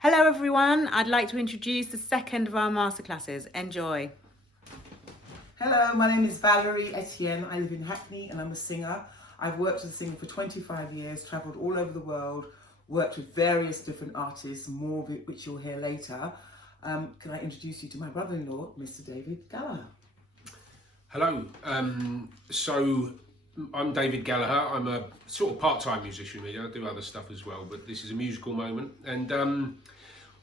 Hello everyone, I'd like to introduce the second of our masterclasses. Enjoy. Hello, my name is Valerie, Etienne. I live in Hackney and I'm a singer. I've worked as a singer for 25 years, travelled all over the world, worked with various different artists, more of it which you'll hear later. Can I introduce you to my brother-in-law, Mr. David Gallagher? Hello, so I'm David Gallagher. I'm a sort of part-time musician really. I do other stuff as well, but this is a musical moment. And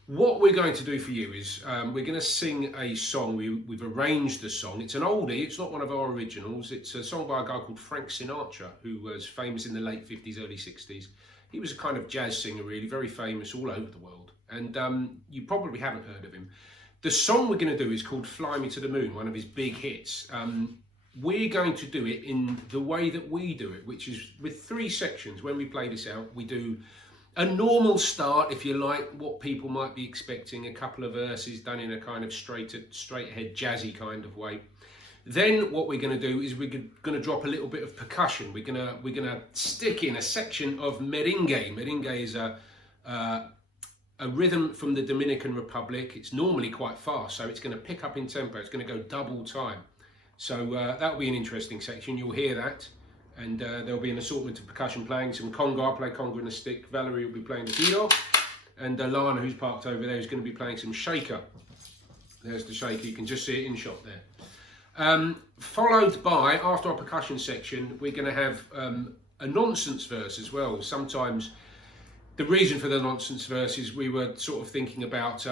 what we're going to do for you is we're going to sing a song. We've arranged the song. It's an oldie, it's not one of our originals. It's a song by a guy called Frank Sinatra, who was famous in the late 50s, early 60s. He was a kind of jazz singer really, very famous all over the world. And you probably haven't heard of him. The song we're going to do is called Fly Me to the Moon, one of his big hits. We're going to do it in the way that we do it, which is with 3 sections. When we play this out, we do a normal start, if you like, what people might be expecting, a couple of verses done in a kind of straight ahead jazzy kind of way. Then what we're going to do is we're going to drop a little bit of percussion. We're going to stick in a section of merengue. Merengue is a rhythm from the Dominican Republic. It's normally quite fast, so it's going to pick up in tempo. It's going to go double time. So that'll be an interesting section. You'll hear that, and there'll be an assortment of percussion playing. Some conga. I'll play conga and a stick. Valerie will be playing the guitar, and Lana, who's parked over there, is going to be playing some shaker. There's the shaker. You can just see it in shot there. Followed by, after our percussion section, we're going to have a nonsense verse as well. Sometimes the reason for the nonsense verse is we were sort of thinking about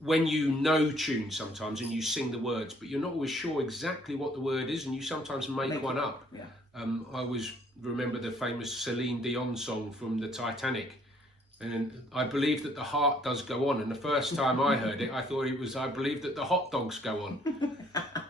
when you know tunes sometimes and you sing the words, but you're not always sure exactly what the word is, and you sometimes make one up. Yeah. I always remember the famous Celine Dion song from the Titanic, and I believe that the heart does go on. And the first time I heard it, I thought it was I believe that the hot dogs go on.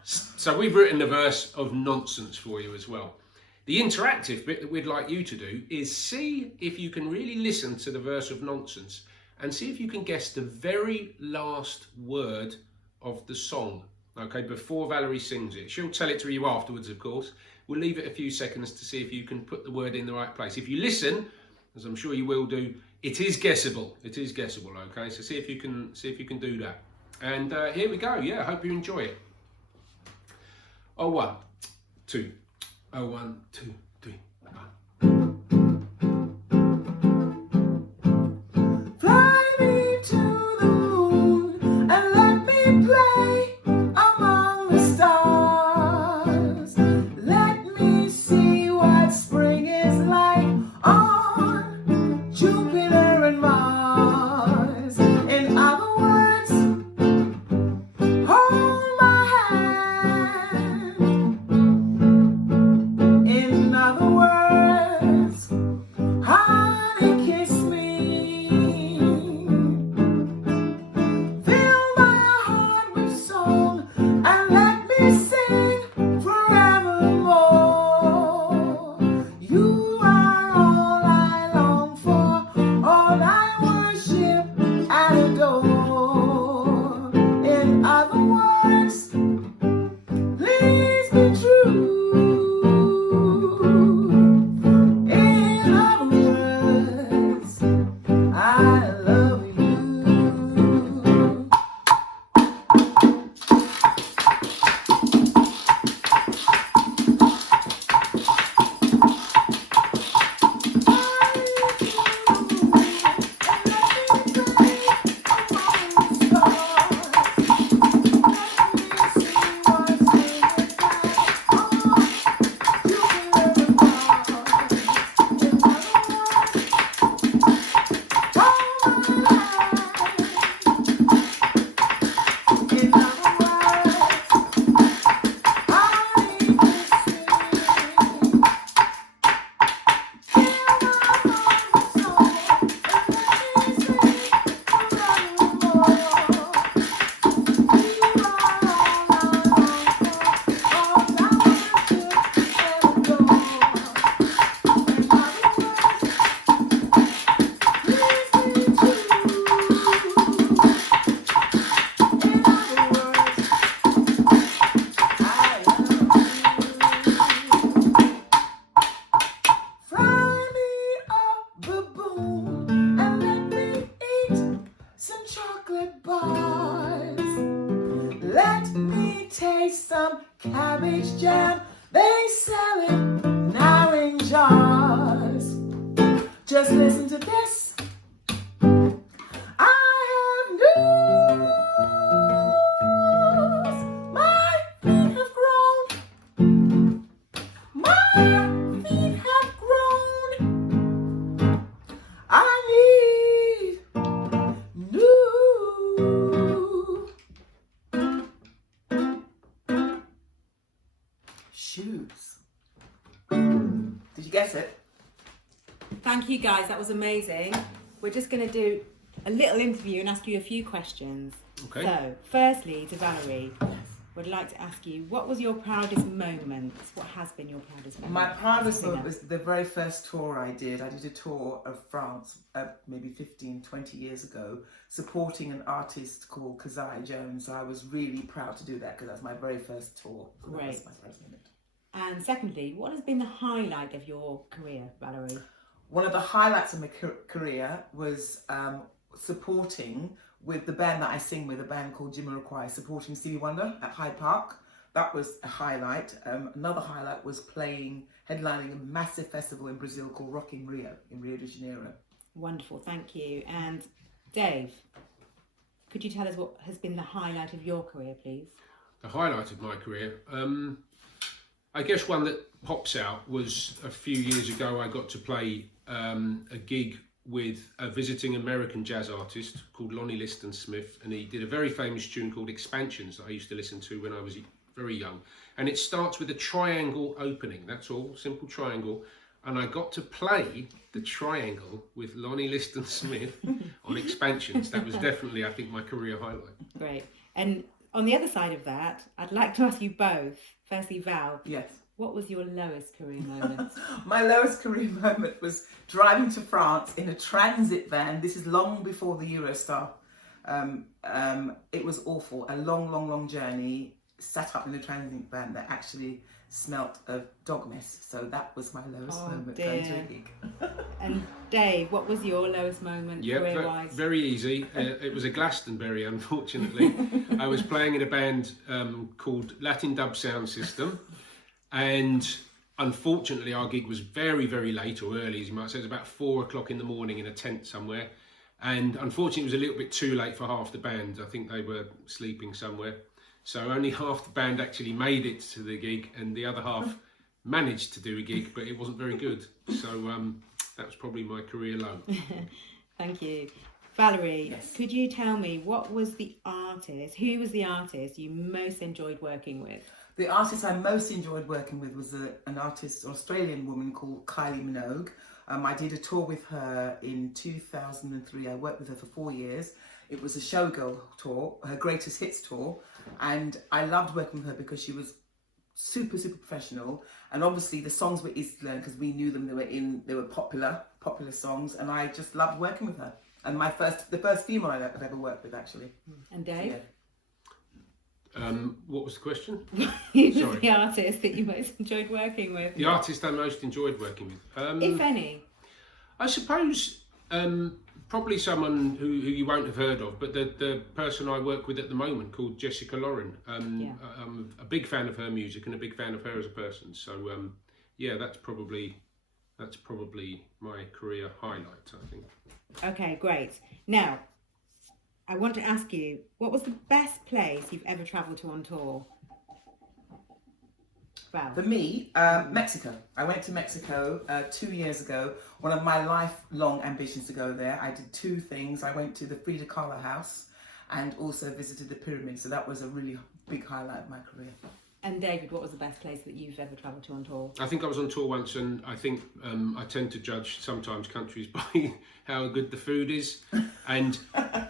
So we've written a verse of nonsense for you as well. The interactive bit that we'd like you to do is see if you can really listen to the verse of nonsense and see if you can guess the very last word of the song, okay, before Valerie sings it. She'll tell it to you afterwards, of course. We'll leave it a few seconds to see if you can put the word in the right place. If you listen, as I'm sure you will do, it is guessable. It is guessable, okay? So see if you can do that. And here we go. Yeah, I hope you enjoy it. Oh, 1, 2. Oh, 1, 2, 3. Fly me to the moon and let me play among the stars. Let me see what spring is like on Jupiter and Mars. In other words, hold my hand. In just listen to this. I have news. My feet have grown. My feet have grown. I need new shoes. Did you guess it? Thank you guys, that was amazing. We're just going to do a little interview and ask you a few questions. Okay. So, firstly, to Valerie, would like to ask you, what was your proudest moment? What has been your proudest moment? My proudest Singer. moment was the very first tour I did. I did a tour of France maybe 15, 20 years ago, supporting an artist called Keziah Jones. So I was really proud to do that because that's my very first tour. So that was Great. my proudest moment. And secondly, what has been the highlight of your career, Valerie? One of the highlights of my career was supporting with the band that I sing with, a band called Jamiroquai, supporting Stevie Wonder at Hyde Park. That was a highlight. Another highlight was headlining a massive festival in Brazil called Rock in Rio de Janeiro. Wonderful, thank you. And Dave, could you tell us what has been the highlight of your career, please? The highlight of my career, I guess one that pops out was a few years ago I got to play a gig with a visiting American jazz artist called Lonnie Liston Smith, and he did a very famous tune called Expansions that I used to listen to when I was very young. And it starts with a triangle opening, that's all, simple triangle. And I got to play the triangle with Lonnie Liston Smith on Expansions. That was definitely, I think, my career highlight. Great. And on the other side of that, I'd like to ask you both. Firstly, Val. Yes. What was your lowest career moment? My lowest career moment was driving to France in a transit van. This is long before the Eurostar. It was awful. A long journey. Sat up in a transit van that actually smelt of dog mess. So that was my lowest moment going to a gig. And Dave, what was your lowest moment career-wise? Very easy. It was a Glastonbury, unfortunately. I was playing in a band called Latin Dub Sound System. And unfortunately, our gig was very, very late or early, as you might say. It was about 4 o'clock in the morning in a tent somewhere. And unfortunately, it was a little bit too late for half the band. I think they were sleeping somewhere. So only half the band actually made it to the gig, and the other half managed to do a gig, but it wasn't very good. So that was probably my career low. Thank you. Valerie, Yes. Could you tell me who was the artist you most enjoyed working with? The artist I most enjoyed working with was an Australian woman called Kylie Minogue. I did a tour with her in 2003. I worked with her for 4 years. It was a showgirl tour, her greatest hits tour. And I loved working with her because she was super professional. And obviously the songs were easy to learn because we knew them. They were popular songs. And I just loved working with her. And the first female I'd ever worked with, actually. And Dave? Yeah. What was the question? Who was Sorry. the artist that you most enjoyed working with? The artist I most enjoyed working with? If any. I suppose probably someone who you won't have heard of, but the person I work with at the moment called Jessica Lauren. I'm a big fan of her music and a big fan of her as a person. So that's probably my career highlight, I think. Okay, great. Now, I want to ask you, what was the best place you've ever travelled to on tour? Val? For me, Mexico. I went to Mexico 2 years ago. One of my lifelong ambitions to go there. I did 2 things. I went to the Frida Kahlo house and also visited the pyramids. So that was a really big highlight of my career. And David, what was the best place that you've ever travelled to on tour? I think I was on tour once, and I think I tend to judge sometimes countries by how good the food is. And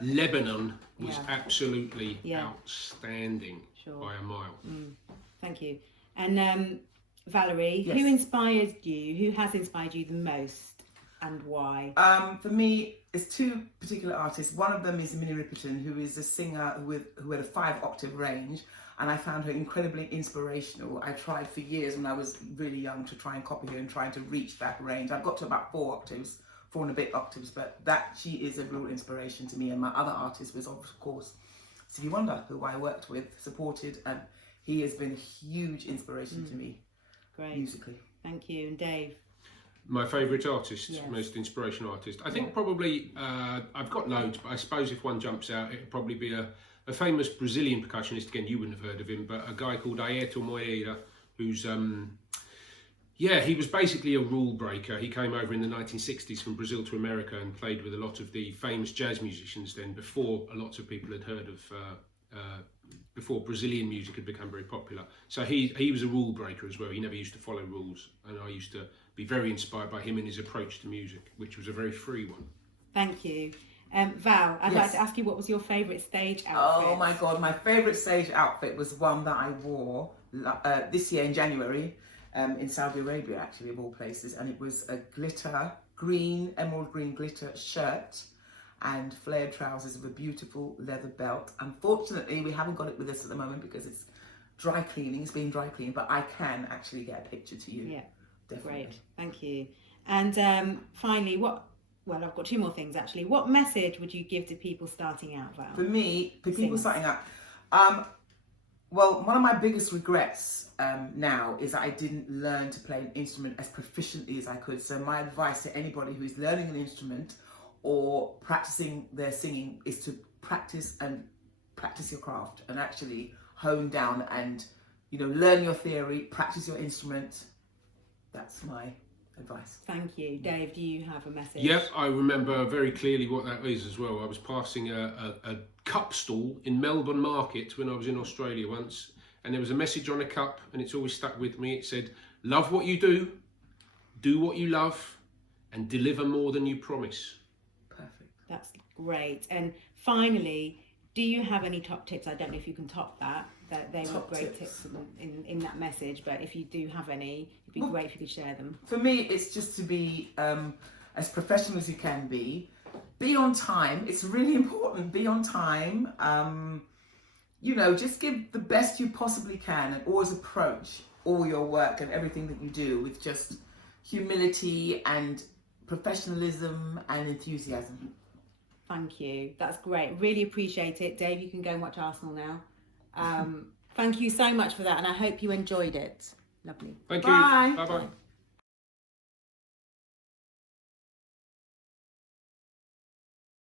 Lebanon was absolutely outstanding by a mile. Thank you. And Valerie, Yes. who has inspired you the most and why? For me, it's 2 particular artists. One of them is Minnie Riperton, who is a singer who had a 5-octave range, and I found her incredibly inspirational. I tried for years when I was really young to try and copy her and trying to reach that range. I've got to about 4 and a bit octaves, but she is a real inspiration to me. And my other artist was, of course, Stevie Wonder, who I worked with, supported, and he has been a huge inspiration to me musically. Thank you. And Dave? My favourite artist, Yes. most inspirational artist. I think probably, I've got loads, but I suppose if one jumps out, it'd probably be a famous Brazilian percussionist. Again, you wouldn't have heard of him, but a guy called Etienne, who's, he was basically a rule breaker. He came over in the 1960s from Brazil to America and played with a lot of the famous jazz musicians then, before a lot of people had heard of, before Brazilian music had become very popular. So he was a rule breaker as well. He never used to follow rules, and I used to be very inspired by him and his approach to music, which was a very free one. Thank you. Val, I'd like to ask you, what was your favourite stage outfit? Oh my God, my favourite stage outfit was one that I wore this year in January in Saudi Arabia, actually, of all places. And it was a emerald green glitter shirt and flared trousers with a beautiful leather belt. Unfortunately, we haven't got it with us at the moment because it's dry cleaning. It's being dry cleaned, but I can actually get a picture to you. Yeah, definitely. Great, thank you. And finally, I've got two more things actually. What message would you give to people starting out, Val? For me, for people Singers. starting out, well, one of my biggest regrets now is that I didn't learn to play an instrument as proficiently as I could. So my advice to anybody who's learning an instrument or practicing their singing is to practice your craft and actually hone down and, learn your theory, practice your instrument. That's my advice. Thank you. Dave, do you have a message? Yep, I remember very clearly what that is as well. I was passing a cup stall in Melbourne Market when I was in Australia once, and there was a message on a cup, and it's always stuck with me. It said, "Love what you do what you love, and deliver more than you promise." Perfect. That's great. And finally, do you have any top tips? I don't know if you can top that. That they were Top great tips. tips in that message, but if you do have any, it'd be great if you could share them. For me, it's just to be as professional as you can be. Be on time. It's really important. Be on time. Just give the best you possibly can, and always approach all your work and everything that you do with just humility and professionalism and enthusiasm. Thank you. That's great. Really appreciate it. Dave, you can go and watch Arsenal now. Thank you so much for that, and I hope you enjoyed it. Lovely. Thank you. Bye. Bye-bye.